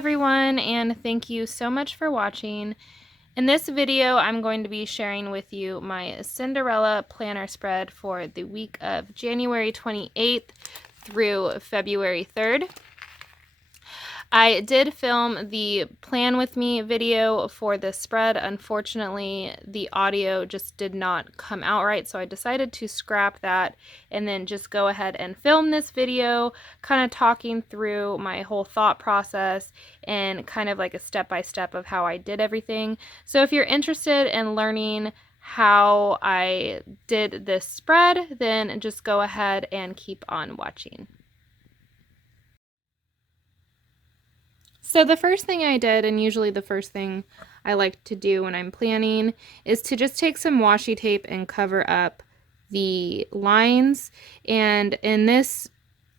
everyone, and thank you so much for watching. In this video, I'm going to be sharing with you my Cinderella planner spread for the week of January 28th through February 3rd. I did film the plan with me video for this spread. Unfortunately, the audio just did not come out right, so I decided to scrap that and then just go ahead and film this video, kind of talking through my whole thought process and kind of like a step-by-step of how I did everything. So if you're interested in learning how I did this spread, then just go ahead and keep on watching. So the first thing I did, and usually the first thing I like to do when I'm planning, is to just take some washi tape and cover up the lines. And in this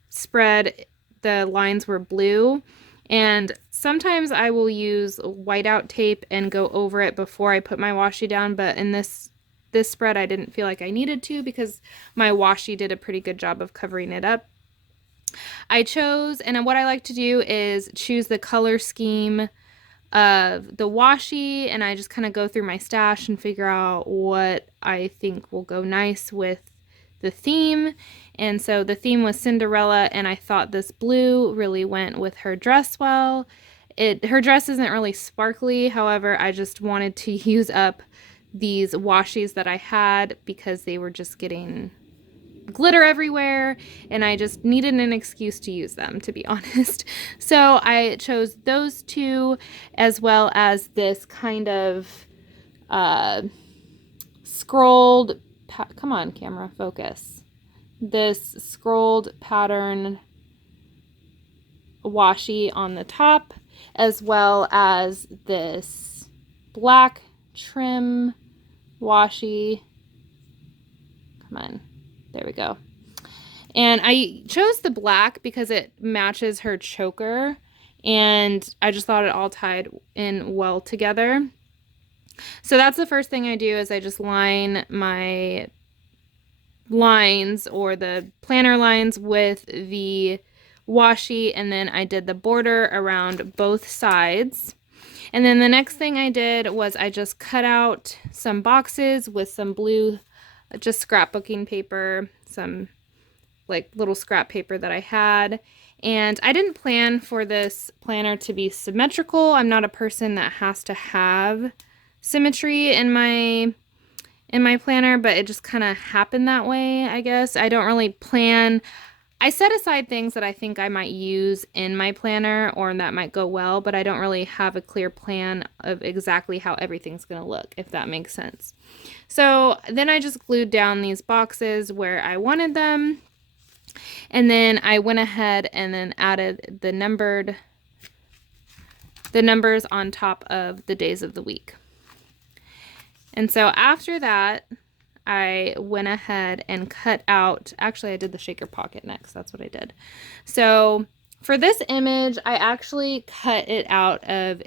spread, the lines were blue. And sometimes I will use whiteout tape and go over it before I put my washi down, but in this spread I didn't feel like I needed to because my washi did a pretty good job of covering it up. I chose, and what I like to do is choose the color scheme of the washi, and I just kind of go through my stash and figure out what I think will go nice with the theme. And so the theme was Cinderella, and I thought this blue really went with her dress well. Her dress isn't really sparkly, however, I just wanted to use up these washis that I had because they were just getting glitter everywhere and I just needed an excuse to use them, to be honest. So I chose those two, as well as this kind of scrolled, come on camera, focus, this scrolled pattern washi on the top, as well as this black trim washi. Come on. There we go. And I chose the black because it matches her choker, and I just thought it all tied in well together. So that's the first thing I do, is I just line my lines, or the planner lines, with the washi, and then I did the border around both sides. And then the next thing I did was I just cut out some boxes with some blue just scrapbooking paper, some like little scrap paper that I had. And I didn't plan for this planner to be symmetrical. I'm not a person that has to have symmetry in my planner, but it just kind of happened that way, I guess. I don't really plan. I set aside things that I think I might use in my planner or that might go well, but I don't really have a clear plan of exactly how everything's going to look, if that makes sense. So then I just glued down these boxes where I wanted them, and then I went ahead and then added the numbers on top of the days of the week. And so after that, I went ahead and cut out, actually I did the shaker pocket next, that's what I did. So for this image, I actually cut it out of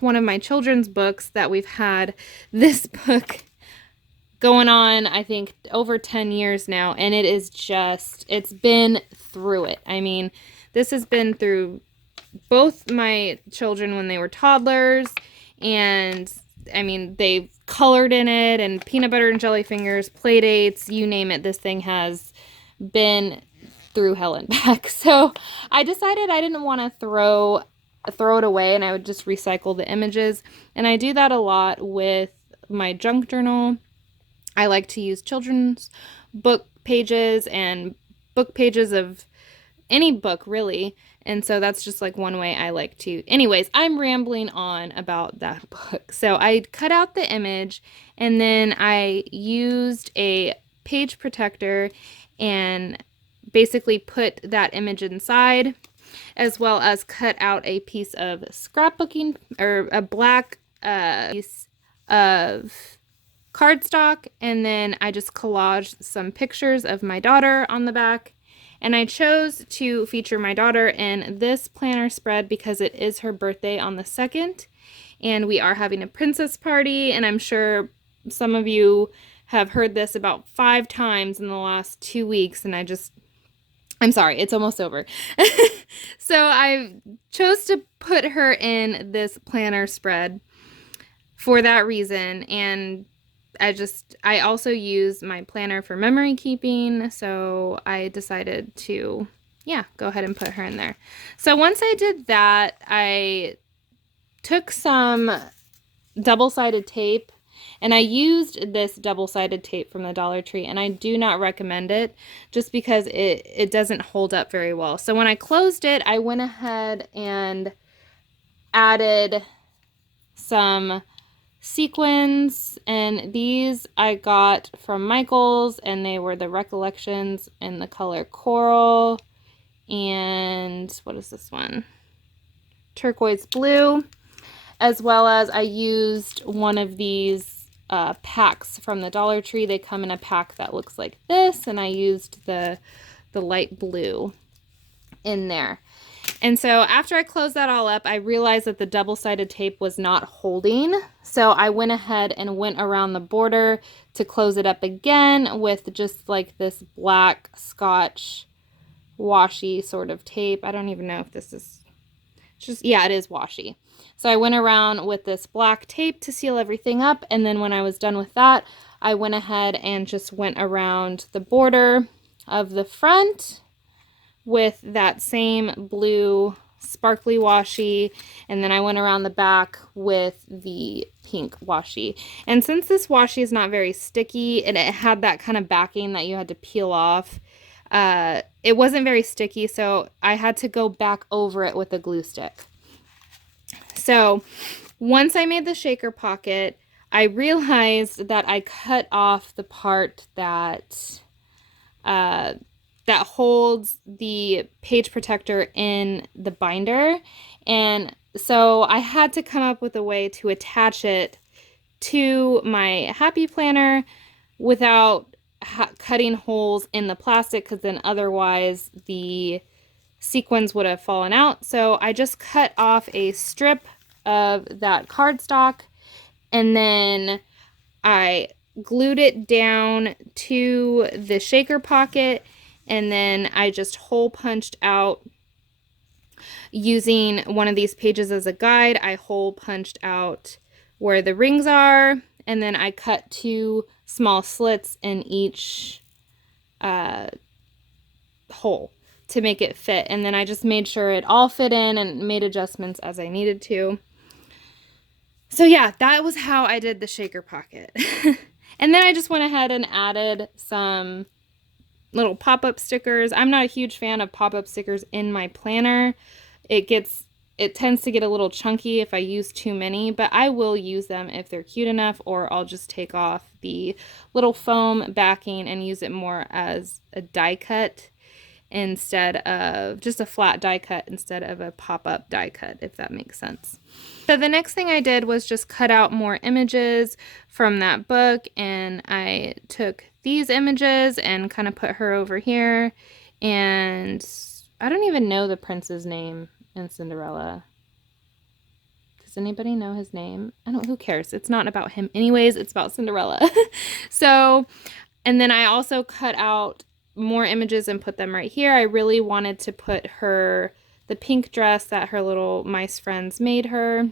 one of my children's books that we've had this book going on, I think, over 10 years now, and it is just, it's been through it. I mean, this has been through both my children when they were toddlers, and I mean, they've colored in it, and peanut butter and jelly fingers, play dates, you name it, this thing has been through hell and back. So I decided I didn't want to throw it away, and I would just recycle the images. And I do that a lot with my junk journal. I like to use children's book pages and book pages of any book, really. And so that's just like one way I like to. Anyways, I'm rambling on about that book. So I cut out the image, and then I used a page protector and basically put that image inside, as well as cut out a piece of scrapbooking, or a black piece of cardstock, and then I just collaged some pictures of my daughter on the back. And I chose to feature my daughter in this planner spread because it is her birthday on the 2nd, and we are having a princess party, and I'm sure some of you have heard this about 5 times in the last 2 weeks, and I just I'm sorry, it's almost over. So I chose to put her in this planner spread for that reason. And I also use my planner for memory keeping. So I decided to, yeah, go ahead and put her in there. So once I did that, I took some double-sided tape, and I used this double-sided tape from the Dollar Tree, and I do not recommend it just because it doesn't hold up very well. So when I closed it, I went ahead and added some sequins, and these I got from Michael's, and they were the Recollections in the color Coral, and what is this one? Turquoise Blue. As well as I used one of these packs from the Dollar Tree. They come in a pack that looks like this, and I used the light blue in there. And so after I closed that all up, I realized that the double-sided tape was not holding. So I went ahead and went around the border to close it up again with just like this black Scotch washi sort of tape. I don't even know if this is just, yeah, it is washi. So I went around with this black tape to seal everything up, and then when I was done with that, I went ahead and just went around the border of the front with that same blue sparkly washi, and then I went around the back with the pink washi. And since this washi is not very sticky, and it had that kind of backing that you had to peel off, it wasn't very sticky, so I had to go back over it with a glue stick. So once I made the shaker pocket, I realized that I cut off the part that that holds the page protector in the binder, and so I had to come up with a way to attach it to my Happy Planner without cutting holes in the plastic, because then otherwise the sequins would have fallen out. So I just cut off a strip of that cardstock, and then I glued it down to the shaker pocket, and then I just hole punched out using one of these pages as a guide. I hole punched out where the rings are, and then I cut 2 small slits in each hole to make it fit, and then I just made sure it all fit in and made adjustments as I needed to. So yeah, that was how I did the shaker pocket. And then I just went ahead and added some little pop-up stickers. I'm not a huge fan of pop-up stickers in my planner. It tends to get a little chunky if I use too many, but I will use them if they're cute enough, or I'll just take off the little foam backing and use it more as a die cut instead of just a flat die cut instead of a pop-up die cut, if that makes sense. So the next thing I did was just cut out more images from that book, and I took these images and kind of put her over here, and I don't even know the prince's name in Cinderella. Does anybody know his name? Who cares? It's not about him anyways, it's about Cinderella. So, and then I also cut out more images and put them right here. I really wanted to put her, the pink dress that her little mice friends made her.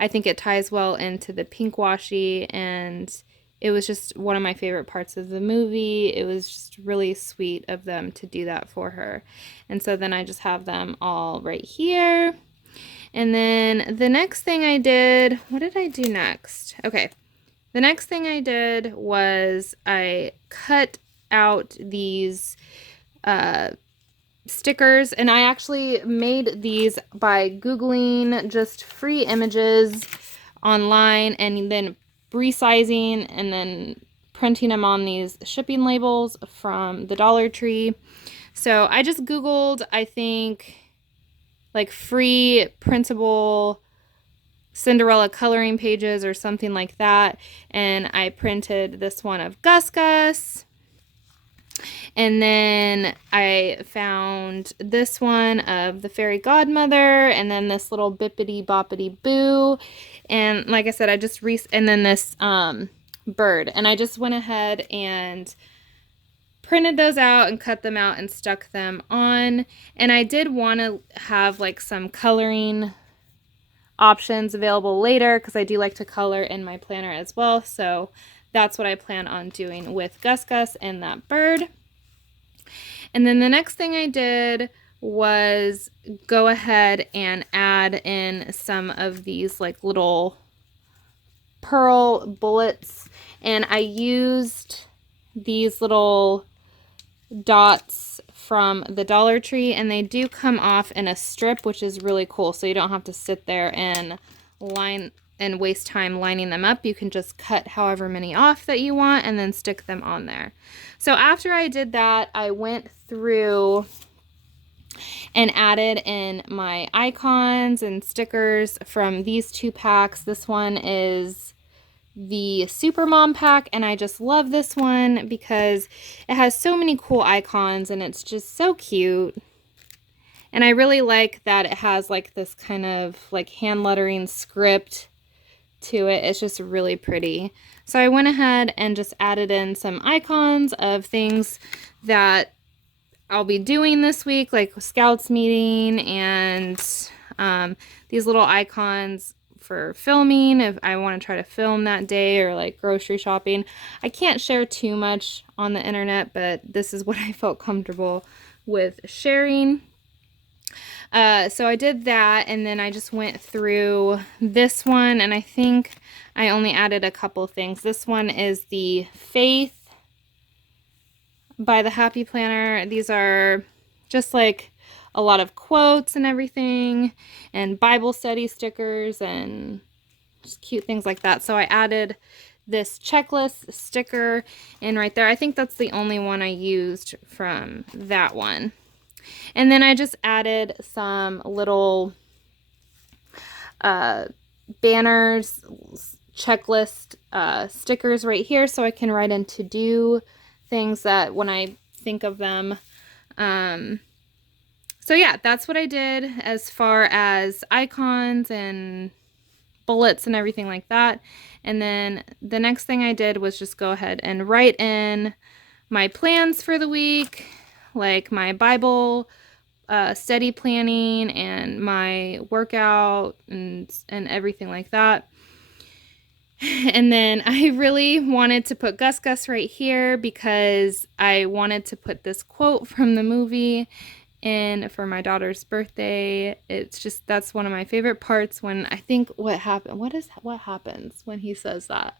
I think it ties well into the pink washi, and it was just one of my favorite parts of the movie. It was just really sweet of them to do that for her. And so then I just have them all right here. And then the next thing I did, what did I do next? Okay, the next thing I did was I cut out these stickers, and I actually made these by Googling just free images online and then resizing and then printing them on these shipping labels from the Dollar Tree. So I just Googled, I think, like free printable Cinderella coloring pages or something like that, and I printed this one of Gus Gus. And then I found this one of the fairy godmother, and then this little bippity boppity boo. And like I said, I just and then this bird. And I just went ahead and printed those out and cut them out and stuck them on. And I did want to have like some coloring options available later because I do like to color in my planner as well. So that's what I plan on doing with Gus Gus and that bird. And then the next thing I did was go ahead and add in some of these like little pearl bullets, and I used these little dots from the Dollar Tree, and they do come off in a strip, which is really cool, so you don't have to sit there and line and waste time lining them up. You can just cut however many off that you want and then stick them on there. So after I did that, I went through and added in my icons and stickers from these two packs. This one is the Super Mom pack, and I just love this one because it has so many cool icons and it's just so cute. And I really like that it has like this kind of like hand lettering script to it. It's just really pretty. So I went ahead and just added in some icons of things that I'll be doing this week, like Scouts meeting, and these little icons for filming if I want to try to film that day, or like grocery shopping. I can't share too much on the internet, but this is what I felt comfortable with sharing. So I did that, and then I just went through this one, and I think I only added a couple things. This one is the Faith by the Happy Planner. These are just like a lot of quotes and everything, and Bible study stickers and just cute things like that. So I added this checklist sticker in right there. I think that's the only one I used from that one. And then I just added some little banners, checklist stickers right here, so I can write in to do things that when I think of them. So yeah, that's what I did as far as icons and bullets and everything like that. And then the next thing I did was just go ahead and write in my plans for the week, like my Bible study planning and my workout and everything like that. And then I really wanted to put Gus Gus right here because I wanted to put this quote from the movie in for my daughter's birthday. It's just, that's one of my favorite parts when I think what happens when he says that.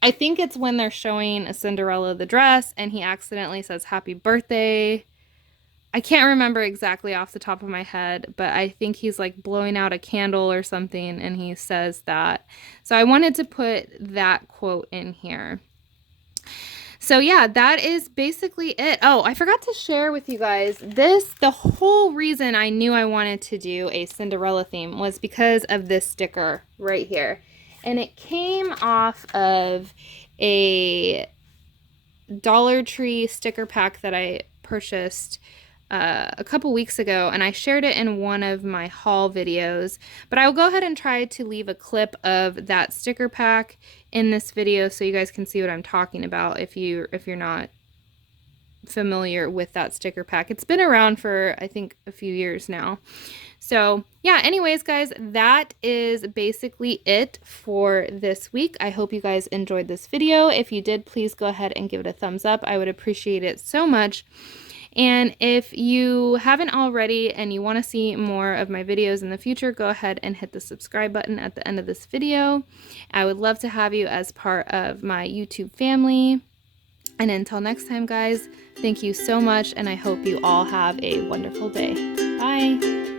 I think it's when they're showing a Cinderella the dress and he accidentally says happy birthday. I can't remember exactly off the top of my head, but I think he's like blowing out a candle or something and he says that. So I wanted to put that quote in here. So yeah, that is basically it. Oh, I forgot to share with you guys the whole reason I knew I wanted to do a Cinderella theme was because of this sticker right here. And it came off of a Dollar Tree sticker pack that I purchased a couple weeks ago, and I shared it in one of my haul videos, but I will go ahead and try to leave a clip of that sticker pack in this video so you guys can see what I'm talking about if you're not familiar with that sticker pack. It's been around for I think a few years now. So yeah, anyways guys, that is basically it for this week. I hope you guys enjoyed this video. If you did, please go ahead and give it a thumbs up. I would appreciate it so much. And if you haven't already and you want to see more of my videos in the future, go ahead and hit the subscribe button at the end of this video. I would love to have you as part of my YouTube family. And until next time, guys, thank you so much, and I hope you all have a wonderful day. Bye!